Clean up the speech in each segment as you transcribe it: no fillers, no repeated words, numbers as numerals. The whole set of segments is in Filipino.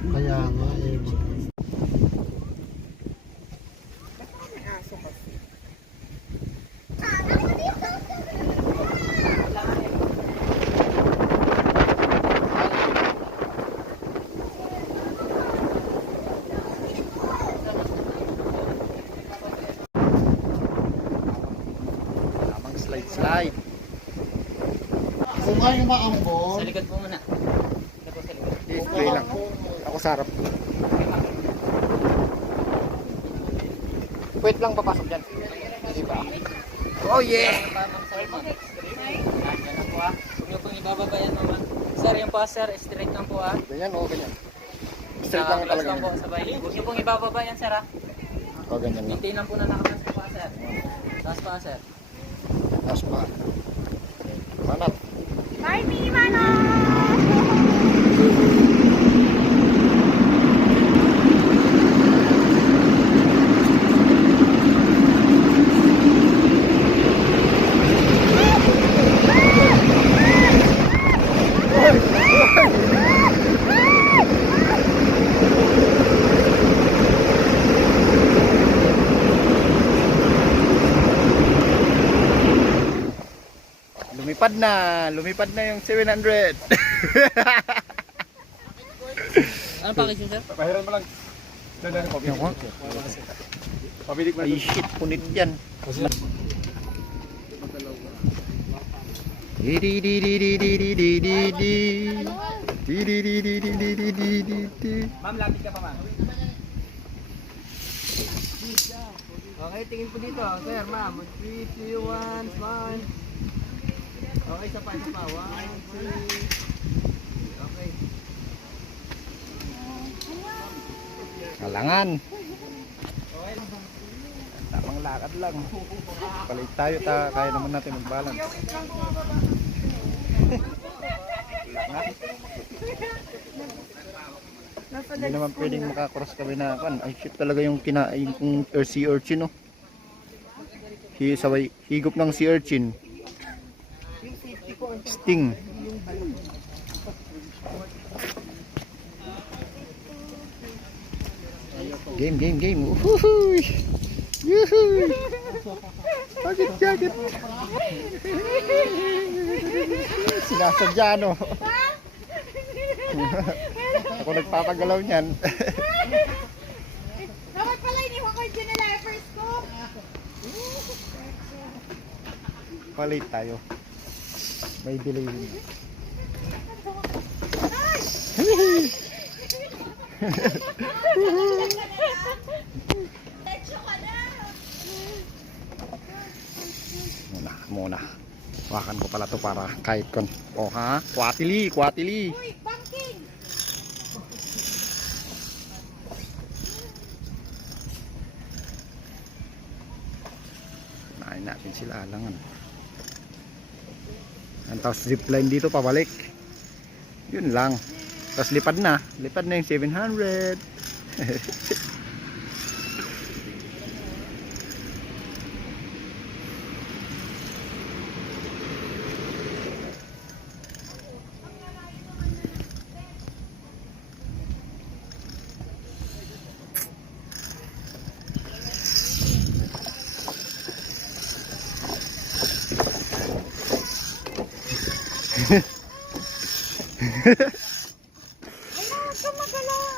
Kaya nga eh. Tamang slide. Kung ayaw maambon, Sa likod po muna. Ito po sa likod. Display lang. Ako sa harap. Wait lang, papasok dyan. Diba? Oh yeah! Ganyan lang po ah. Huwag niyo pong ibababa yan mama. Sir, yung po sir, straight lang po ah. Ganyan o ganyan. Straight lang Nakaplus talaga. lang po sabay. Huwag niyo pong ibababa yan sir ah. O ganyan lang. Maintain lang po na nakaplus po sir. Taas pa sir. Tapos pa. Manap. Bye, Mini Mano! Lumipad na yung 700. Ano package yun sir? Pahiran mo lang. Dali mo. Pabilik mo. Ay shit, punit yan. Ma'am, lapit ka pa ma'am. Okay, tingin po dito. Sir, ma'am. 3, 2, 1, smile. Okay, isa pa. 1, 2. Okay. Kalangan. Tamang lakad lang. Palit tayo kaya naman natin mag-balance. Langat. Hindi naman pwedeng makakross kami na kan. Ay shit talaga yung kinain kong sea urchin no. Sabay higop ng sea urchin. Sting. Game. Uhuy. Yuhuy. Jacket. Sinasadya no. Ako nagpapagalaw niyan. Dapat pala iniwan ko yung Junelevers ko. Palit tayo. May delay. Muna. Wakan ko pala to para kahit kon. Oh ha? Kwatili. Uy, banking! Nain natin sila alangan. Tapos zipline dito pabalik. Yun lang. Tapos lipad na yung 700.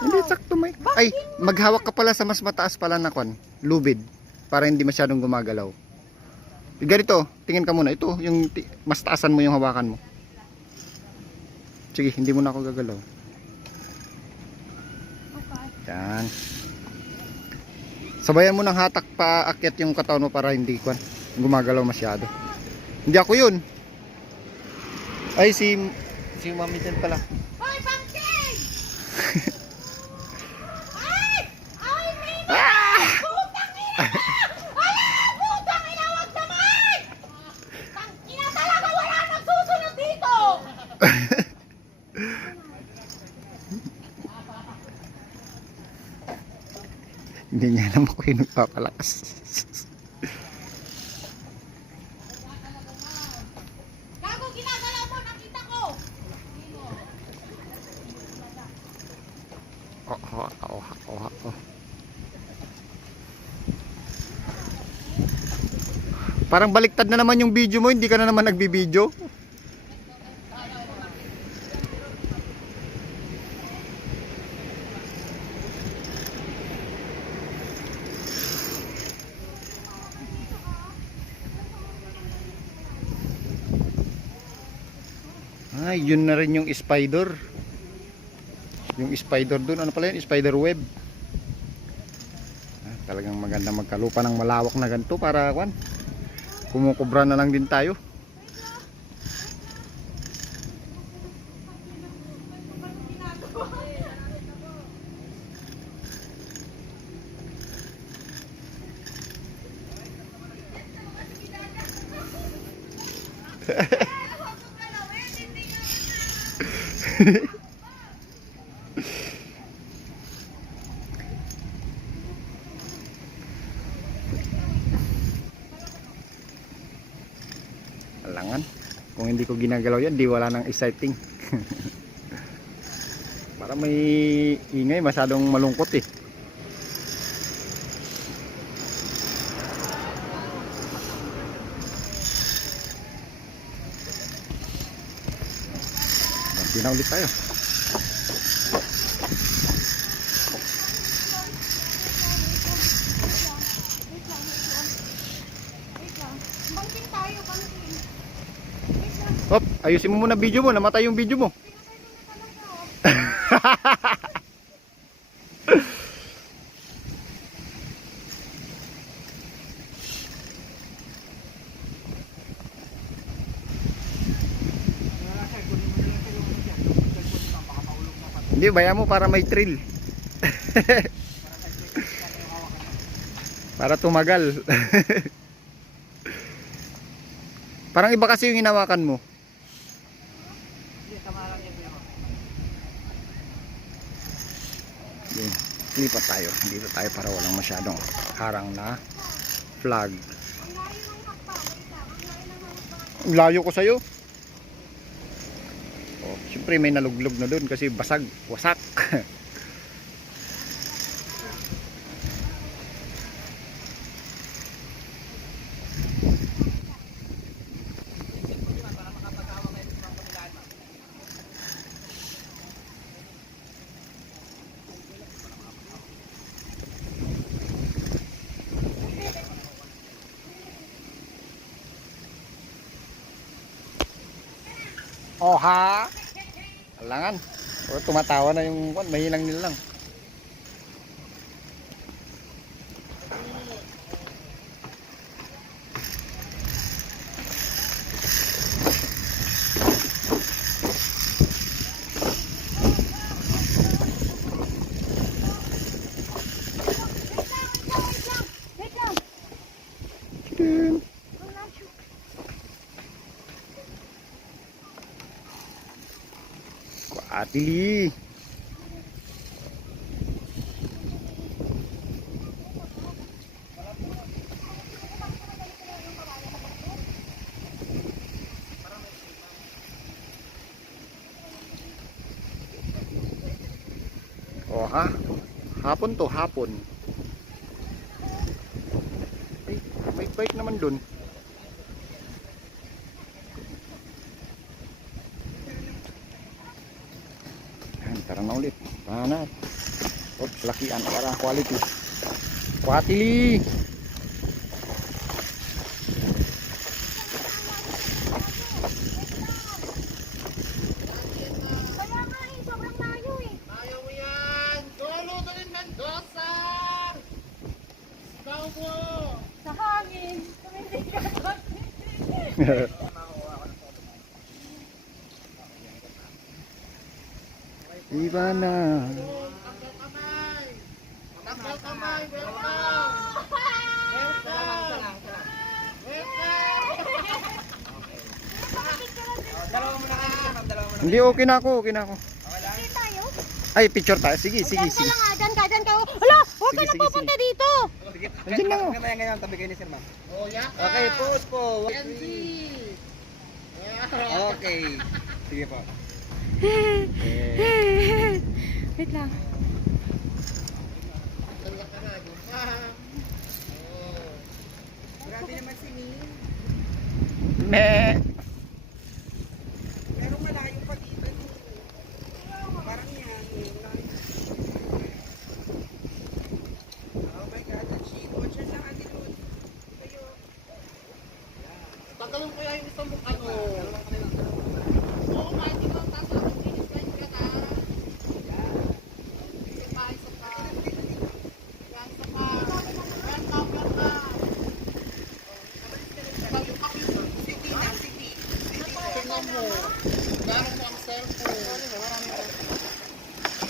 Hindi sakto may. Ay, maghawak ka pala sa mas mataas pala na kon, lubid para hindi masyadong gumagalaw. Ganito, tingin ka muna. Ito, yung mas taasan mo yung hawakan mo. Sige, hindi mo na ako gagalaw. Yan. Sabayan mo ng hatak pa akyat yung katawan mo para hindi gumagalaw masyado. Hindi ako yun. Ay, si Mami din pala. Hoy, banking! Ay! Ay, Mini! Ah! Putang ina! Ala! Putang ina! Wag naman! Tang ina talaga! Wala nang susunod dito! Hindi niya alam ako yung nagpapalakas. Gago, ginagalaw mo! Nakita ko! Parang baliktad na naman yung video mo, hindi ka na naman nagbibideo. Ay, yun na rin yung spider. Yung spider dun, ano pala yun? Spider web. Talagang maganda magkalupa ng malawak na ganito para kwan. Kumukubra na lang din tayo. Alangan, kung hindi ko ginagalaw yan, di wala nang exciting. Para may ingay, masyadong malungkot eh. Ganti na ulit tayo. Bangkin tayo, bangkin. Hop, ayusin mo muna video mo, namatay yung video mo. Hindi, baya mo para may thrill. Para tumagal. Parang iba kasi yung hinawakan mo. Lipat tayo. Dito tayo para walang masyadong harang na flag. Ang layo ko sa'yo. Oh, syempre may naluglog na doon kasi basag, wasak. Oh ha? Alangan. O, tumatawa na yung mahinang nila lang. Wait lang. Chicken. Atili. Oh ha? Hapon to, hapon. Ay, may bike naman dun. Tara na ulit. Panat. Oops, lakian para quality. Quality. Kaya nga eh, sobrang layo eh. Ayaw mo yan! Golo doon in Mendoza! Ikaw mo! Sa hangin. Tumindi ka doon. Iba na. Takal kamay! Takal kamay! Welcome! Welcome! Dalawa mo na kayo, ma'am. Dalawa mo na. Hindi, okay na ako, okay na ako. Hindi tayo. Ay, picture tayo. Sige, sige, Diyan ka sige. lang ah, diyan ka. Hala, huwag ka Sige, na sige, pupunta dito. Sige, Andiyan na, oh. Ngayon, ngayon, tabi kayo ni sir, ma'am. Oh, yeah! Okay, pause po. NZ! Okay. Sige po. Wait lang.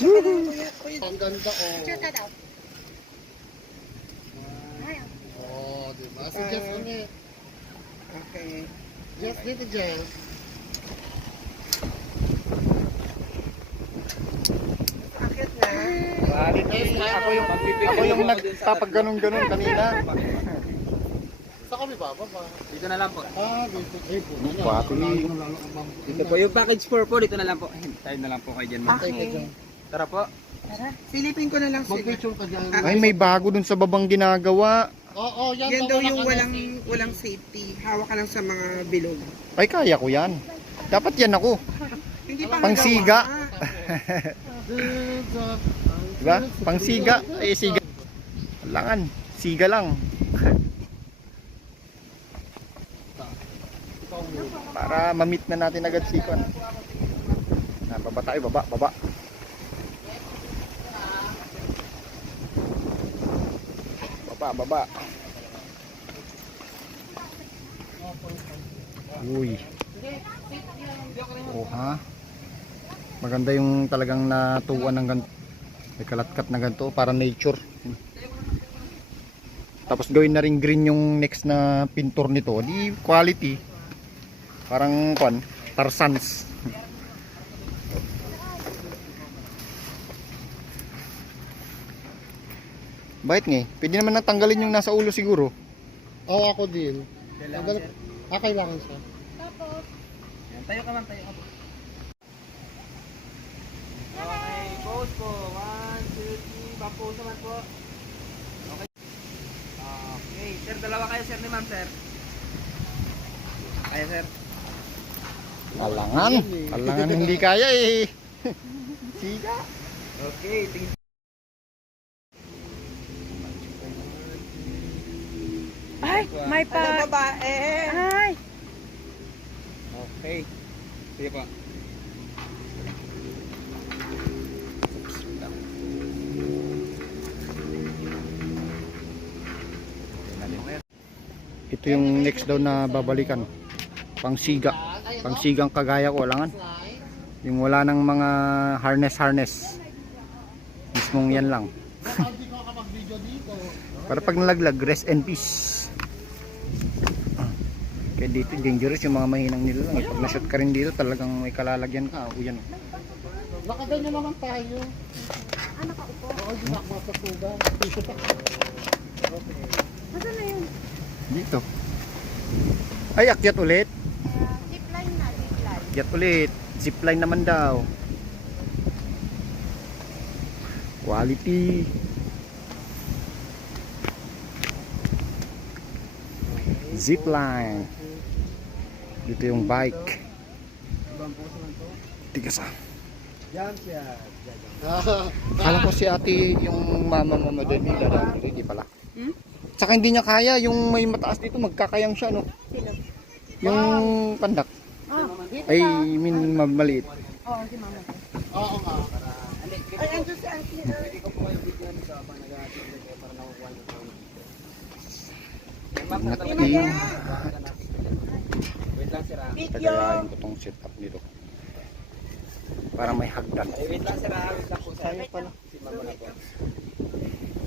Ang ganda oh. Picture ka daw. Oh, di ba? Si Jess ulit. Okay. Jess, dito Jess. Akit na. Ako yung nagtapag ganun kanina. Sa kami ba? Baba. Dito na lang po. Ah, dito. Ay, po. Pati. Dito po yung package 4 po, dito na lang po. Tayo na lang po kayo dyan, ma'am. Okay. Tara po. Silipin ko na lang sila. Mag-picture ka dyan. Ay, may bago dun sa babang ginagawa. Oo, yan, Yan daw yung naka-nasi. walang safety. Hawak ka lang sa mga bilog. Ay, kaya ko yan. Dapat yan ako. Hindi pa Pangsiga. magawa. Diba? Pangsiga. Ay, siga. Langan. Siga lang. Para ma-meet na natin agad si Kon. Baba tayo, baba. Baba. Uy. Oh, ha? Maganda yung talagang natuwan ng ganito. May kalatkat na ganito para nature. Tapos gawin na rin green yung next na pintor nito. Di quality. Parang Tarzans. Bakit nga? Pwede naman natanggalin yung nasa ulo siguro. Oo, ako din. Kailangan siya. Yan, tayo ka, ma'am. Tayo ka po. Okay, pose po. 1, 2, 3. Pose naman po. Okay. Okay. Sir, dalawa kayo, sir, ni ma'am, sir. Kaya, sir. Alangan hindi kaya eh. Siga. Okay, tingin. Ay, may Ano pa. babae? Ay. Okay. Sige po. Ito yung next daw na babalikan. Pangsiga. Pangsigang kagaya ko, alangan. Yung wala ng mga harness. Mismong yan lang. Hindi ko kapag-video dito. Para pag nalaglag, rest and peace. Kaya dito dangerous yung mga mahinang nila lang. Pag na-shoot ka rin dito, talagang may kalalagyan ka. O yan. Nakaganyan naman tayo. Ano ka upo? Oo, di na ako mapasugan. Nasaan na yun? Dito. Ay, akyat ulit. Zipline na, zipline. Akyat ulit. Zipline naman daw. Quality. Zipline. Dito yung bike. Tigas ah. Jump siya. Akala ko si ate yung mama din nila. Hindi pala. Tsaka hindi niya kaya yung may mataas dito, magkakayang siya, no? Sino? Yung pandak. Ah, dito Ay, sa... maliit. Oo, si mama. Oo nga. Ay, andun si Auntie. Pwede ko po kayo bigyan sa habang nag-aatid para nakukuha niyo po. Ingat kayo. Wait lang, sir. Tagayain ko tong setup dito. Para may hagdan. Ay, wait lang, sir. Wait lang po, sir. Tayo pala. Si mama na po.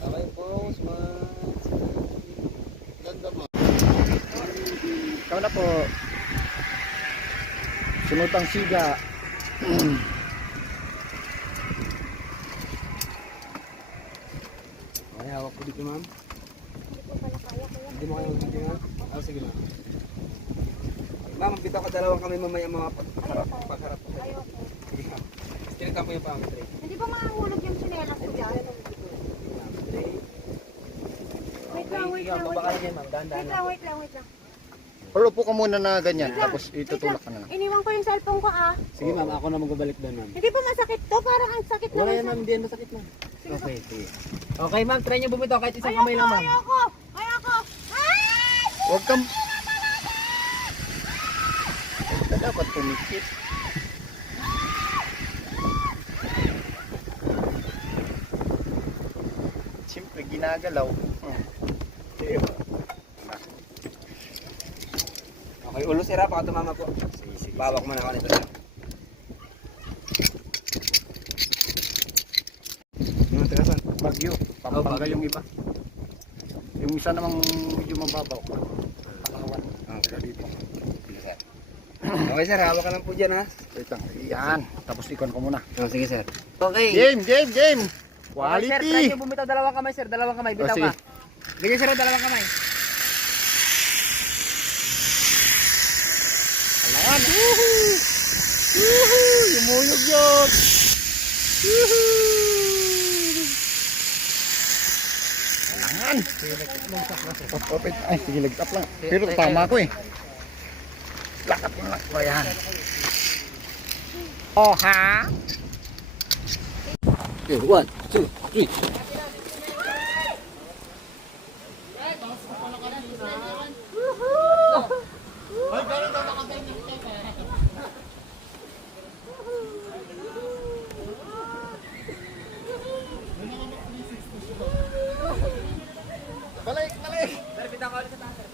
Okay po, smile. Ganda mo. Ikaw na po. Sunod ang siga. Okay, hawak po dito, ma'am. Hindi mo kayo mag-video, ma'am? Sige, ma'am. Ma'am, bitaw ka dalawang kami mamaya mga pagharap. Sige, ma'am. Tinitan po yung pang tray. Hindi ba mahulog yung sinelas ko dyan? Tray. Wait lang, wait Ikaw, lang, baba wait ka lang. dyan, ma'am. Dahan-dahan lang. Wait lang. Or upo ka muna na ganyan. Tapos itutulak ka na. Iniwan ko yung cellphone ko ah. Sige, ma'am. Ako na magbabalik doon, ma'am. Hindi ba masakit to? Parang ang sakit Wala naman yan, sa... ma'am. Hindi yan masakit, ma'am. Okay, sige. Okay, ma'am. Try nyo bumitaw kahit isang kamay lang, ma'am. Ayoko! Ay! Huwag kang... Dapat pumikit. Siyempre ginagalaw. Okay, ulo sira. Baka tumama po. Bawak mo na ako nito, sir. Bagyo. Pampanga Bagyo. yung iba. Yung isa namang medyo mababaw. Palawan. Okay. Dito. Okay sir, hawak ka lang po dyan ha. Wait lang. Yan. Tapos ikon ko muna. Oh, sige sir. Okay. Game! Okay, sir, try Quality! nyo bumitaw dalawang kamay sir, dalawang kamay, bitaw sige. ka. Bigyan sir, dalawang kamay. Alangan! Woohoo! Woohoo! Yumuyog yun! Woohoo! Alangan! Opit. Ay, sige, lagtap lang. Pero tama ko eh. Lakap mo lang. O, yan. Oh, ha? Okay, 1, 2, 3. Balik! Sir, bitaw ka ulit sa taas sir.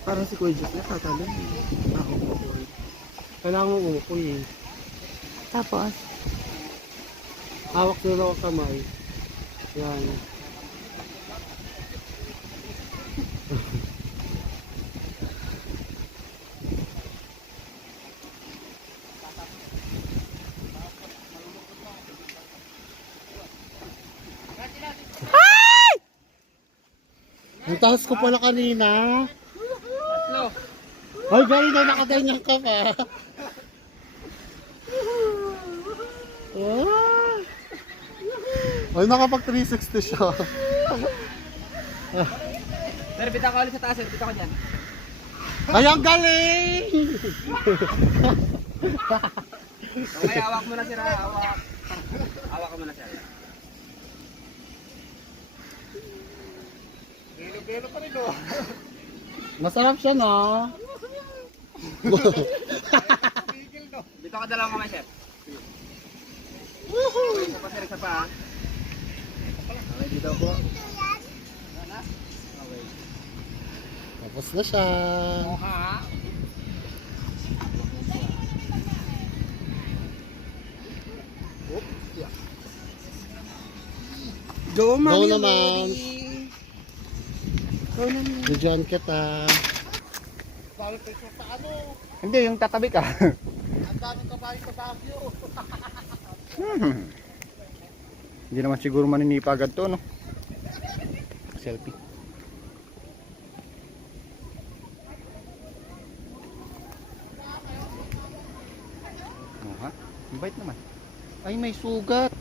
Parang si Kuya Jess na tatalon. Ako po. Kailangan mo umukoy eh. Tapos, Hawak na lang ako kamay. Yan. Ang taas ko pala kanina. Ay, galing na nakaganyan ka pa. Ay, nakapag 360 siya. Sir, bitaw ka ulit sa taas sir, bitaw ka dyan. Ay, ang galing! Okay, hawak mo na sir, hawak. Hawak ka muna sir. Masarap siya, no? Bitaw ka dalawang kamay sir. Okay, isa pa sir, isa pa ha. Okay, bitaw po. Tapos na siya. Go, Mami. Go naman. Go naman. Diyan kita. Hindi, yung tatabi ka. Hindi naman siguro maninipa agad to, no? Selfie. Oh, ha? Ang bait naman. Ay, may sugat.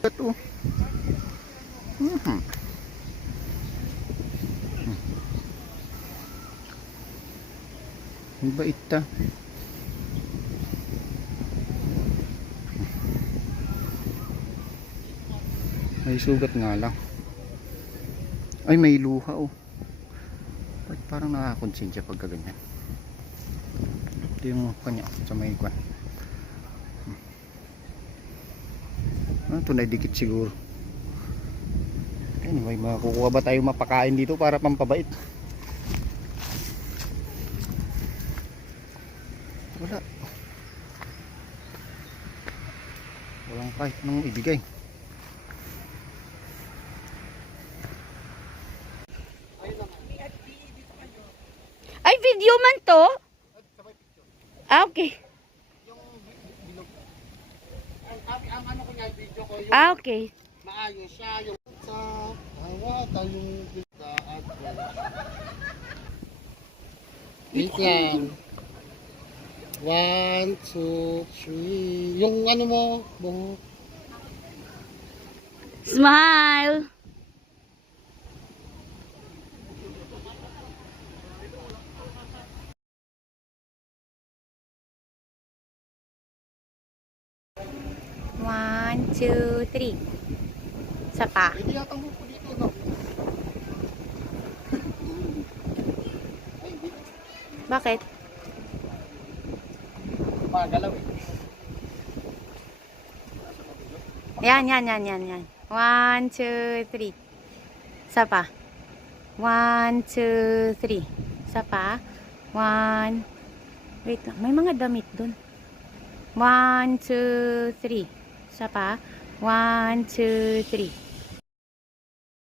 Sugat, oh. Ang bait ta. May sugat nga lang. Ay, may luha, oh. Ba't parang nakakonsensya pagka ganyan? Ito yung kanya sa may kwan. Tunay dikit siguro. Anyway, makukuha ba tayo mapakain dito para pampabait? Wala. Walang kahit nang ibigay. ay video man to? Ah, okay. Ang ano ko niya, video ko yung Ah, okay. maayos siya. Yung sa hawata, yung bigla at wait lang. 1, 2, 3. Yung ano mo, buhok. Smile. One, two, three. Isa pa. Hindi yata mo po dito, no? Bakit? Magalaw eh. Yan, yan, yan, yan, yan. 1, 2, 3. Isa pa. 1, 2, 3. Isa pa. 1. Wait lang. May mga damit dun. 1, 2, 3. Isa pa. 1, 2, 3.